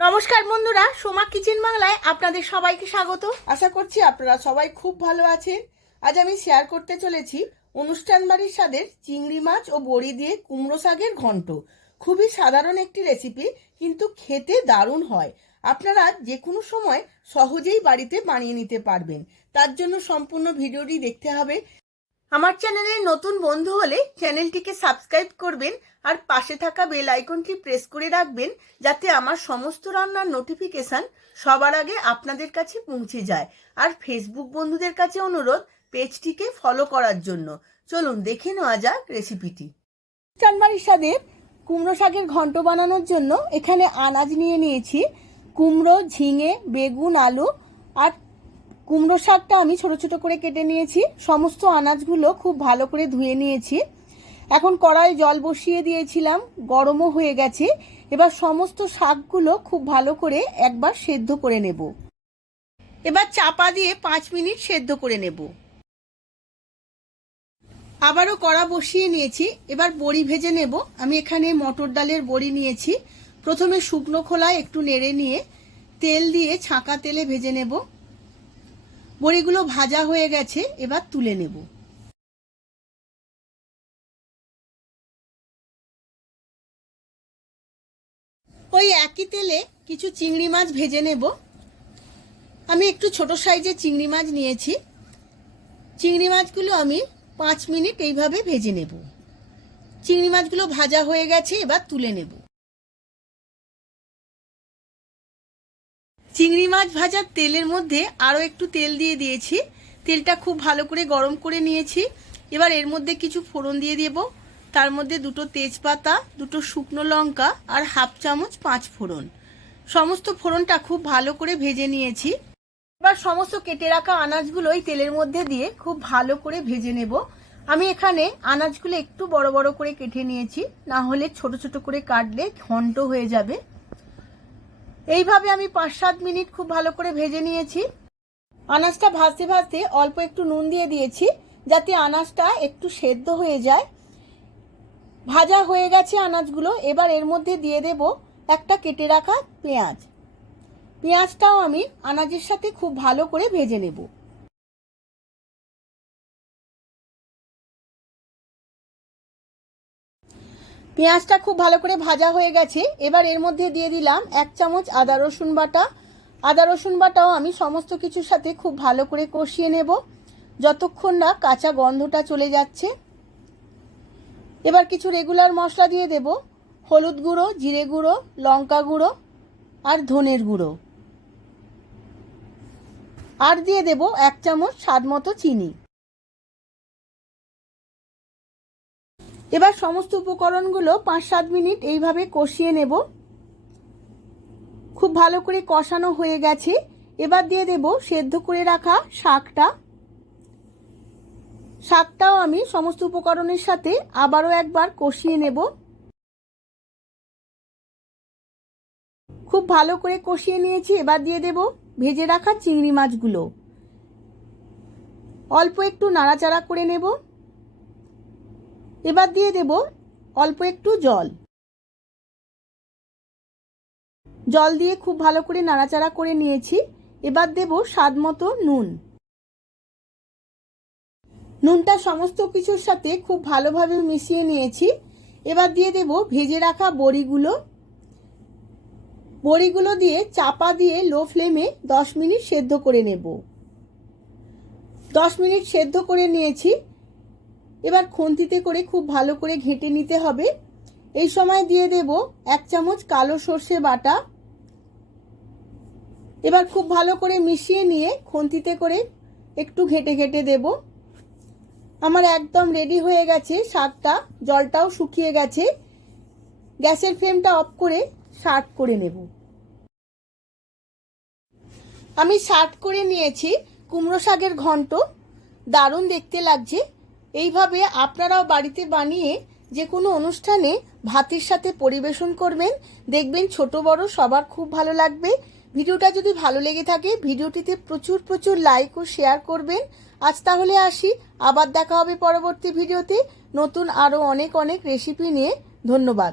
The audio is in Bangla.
নমস্কার বন্ধুরা, সোমা কিচেন বাংলায় আপনাদের সবাইকে স্বাগত। আশা করছি আপনারা সবাই খুব ভালো আছেন। আজ আমি শেয়ার করতে চলেছি অনুষ্ঠান বাড়ির স্বাদের চিংড়ি মাছ ও বড়ি দিয়ে কুমড়ো শাকের ঘন্ট। খুবই সাধারণ একটি রেসিপি, কিন্তু খেতে দারুণ হয়। আপনারা যে কোনো সময় সহজেই বাড়িতে বানিয়ে নিতে পারবেন। তার জন্য সম্পূর্ণ ভিডিওটি দেখতে হবে। আমার চ্যানেলে নতুন বন্ধু হলে চ্যানেলটিকে সাবস্ক্রাইব করবেন আর পাশে থাকা বেল আইকনটি প্রেস করে রাখবেন, যাতে আমার সমস্ত রান্নার নোটিফিকেশন সবার আগে আপনাদের কাছে পৌঁছে যায়। আর ফেসবুক বন্ধুদের কাছে অনুরোধ পেজটিকে ফলো করার জন্য। চলুন দেখে নেওয়া যাক রেসিপিটি। চানবাড়ির স্বাদে কুমড়ো শাকের ঘন্ট বানানোর জন্য এখানে আনাজ নিয়ে নিয়েছি। কুমড়ো, ঝিঙে, বেগুন, আলু আর কুমড়ো শাকটা আমি ছোট ছোট করে কেটে নিয়েছি। সমস্ত আনাজগুলো খুব ভালো করে ধুয়ে নিয়েছি। এখন কড়াইয়ে জল বসিয়ে দিয়েছিলাম, গরমও হয়ে গেছে। এবার সমস্ত শাকগুলো খুব ভালো করে একবার সেদ্ধ করে নেব। এবার চাপা দিয়ে 5 মিনিট সেদ্ধ করে নেব। আবারও কড়া বসিয়ে নিয়েছি। এবার বড়ি ভেজে নেব। আমি এখানে মটর ডালের বড়ি নিয়েছি। প্রথমে শুকনো খোলায় একটু নেড়ে নিয়ে তেল দিয়ে ছাঁকা তেলে ভেজে নেব। বড়িগুলো ভাজা হয়ে গেছে, এবার তুলে নেব। ওই একই তেলে কিছু চিংড়ি মাছ ভেজে নেব। আমি একটু ছোট সাইজের চিংড়ি মাছ নিয়েছি। চিংড়ি মাছগুলো আমি 5 মিনিট এইভাবে ভেজে নেব। চিংড়ি মাছগুলো ভাজা হয়ে গেছে, এবার তুলে নেব। চিংড়ি মাছ ভাজার তেলের মধ্যে আরও একটু তেল দিয়ে দিয়েছি। তেলটা খুব ভালো করে গরম করে নিয়েছি। এবার এর মধ্যে কিছু ফোড়ন দিয়ে দেব। তার মধ্যে 2টো তেজপাতা, 2টো শুকনো লঙ্কা আর 1/2 চামচ 5 ফোড়ন। সমস্ত ফোড়নটা খুব ভালো করে ভেজে নিয়েছি। এবার সমস্ত কেটে রাখা আনাজগুলো এই তেলের মধ্যে দিয়ে খুব ভালো করে ভেজে নেব। আমি এখানে আনাজগুলো একটু বড় বড় করে কেটে নিয়েছি, না হলে ছোট ছোট করে কাটলে ঘন্ট হয়ে যাবে। এইভাবে আমি 5-7 মিনিট খুব ভালো করে ভেজে নিয়েছি। আনাজটা ভাজতে ভাজতে অল্প একটু নুন দিয়ে দিয়েছি, যাতে আনাজটা একটু সেদ্ধ হয়ে যায়। ভাজা হয়ে গেছে আনাজগুলো। এবার এর মধ্যে দিয়ে দেব একটা কেটে রাখা পেঁয়াজ। পেঁয়াজটাও আমি আনাজের সাথে খুব ভালো করে ভেজে নেব। পেঁয়াজটা খুব ভালো করে ভাজা হয়ে গেছে। এবার এর মধ্যে দিয়ে দিলাম 1 চামচ আদা রসুন বাটা। আদা রসুন বাটাও আমি সমস্ত কিছুর সাথে খুব ভালো করে কষিয়ে নেব, যতক্ষণ না কাঁচা গন্ধটা চলে যাচ্ছে। এবার কিছু রেগুলার মশলা দিয়ে দেব। হলুদ গুঁড়ো, জিরে গুঁড়ো, লঙ্কা গুঁড়ো আর ধনের গুঁড়ো। আর দিয়ে দেব 1 চামচ স্বাদ মতো চিনি। এবার সমস্ত উপকরণগুলো 5-7 মিনিট এইভাবে কষিয়ে নেব। খুব ভালো করে কষানো হয়ে গেছে। এবার দিয়ে দেব সেদ্ধ করে রাখা শাকটা। শাকটাও আমি সমস্ত উপকরণের সাথে আবারও একবার কষিয়ে নেব। খুব ভালো করে কষিয়ে নিয়েছি। এবার দিয়ে দেব ভেজে রাখা চিংড়ি মাছগুলো। অল্প একটু নাড়াচাড়া করে নেব। এবার দিয়ে দেব অল্প একটু জল। জল দিয়ে খুব ভালো করে নাড়াচাড়া করে নিয়েছি। এবার দেব স্বাদ মতো নুন। নুনটা সমস্ত কিছুর সাথে খুব ভালোভাবে মিশিয়ে নিয়েছি। এবার দিয়ে দেব ভেজে রাখা বড়িগুলো। বড়িগুলো দিয়ে চাপা দিয়ে লো ফ্লেমে 10 মিনিট সেদ্ধ করে নেব। 10 মিনিট সেদ্ধ করে নিয়েছি। এবার খুন্তিতে করে খুব ভালো করে ঘেঁটে নিতে হবে। এই সময় দিয়ে দেব 1 চামচ কালো সর্ষে বাটা। এবার খুব ভালো করে মিশিয়ে নিয়ে খুন্তিতে করে একটু ঘেঁটে ঘেঁটে দেব। আমার একদম রেডি হয়ে গেছে শাকটা। জলটাও শুকিয়ে গেছে। গ্যাসের ফ্লেমটা অফ করে সার্ভ করে নেব। আমি সার্ভ করে নিয়েছি কুমড়ো শাকের ঘন্ট। দারুণ দেখতে লাগছে। এইভাবে আপনারাও বাড়িতে বানিয়ে যে কোনো অনুষ্ঠানে ভাতের সাথে পরিবেশন করবেন। দেখবেন ছোট বড় সবার খুব ভালো লাগবে। ভিডিওটা যদি ভালো লেগে থাকে ভিডিওটিতে প্রচুর প্রচুর লাইক ও শেয়ার করবেন। আজ তাহলে আসি, আবার দেখা হবে পরবর্তী ভিডিওতে নতুন আরও অনেক অনেক রেসিপি নিয়ে। ধন্যবাদ।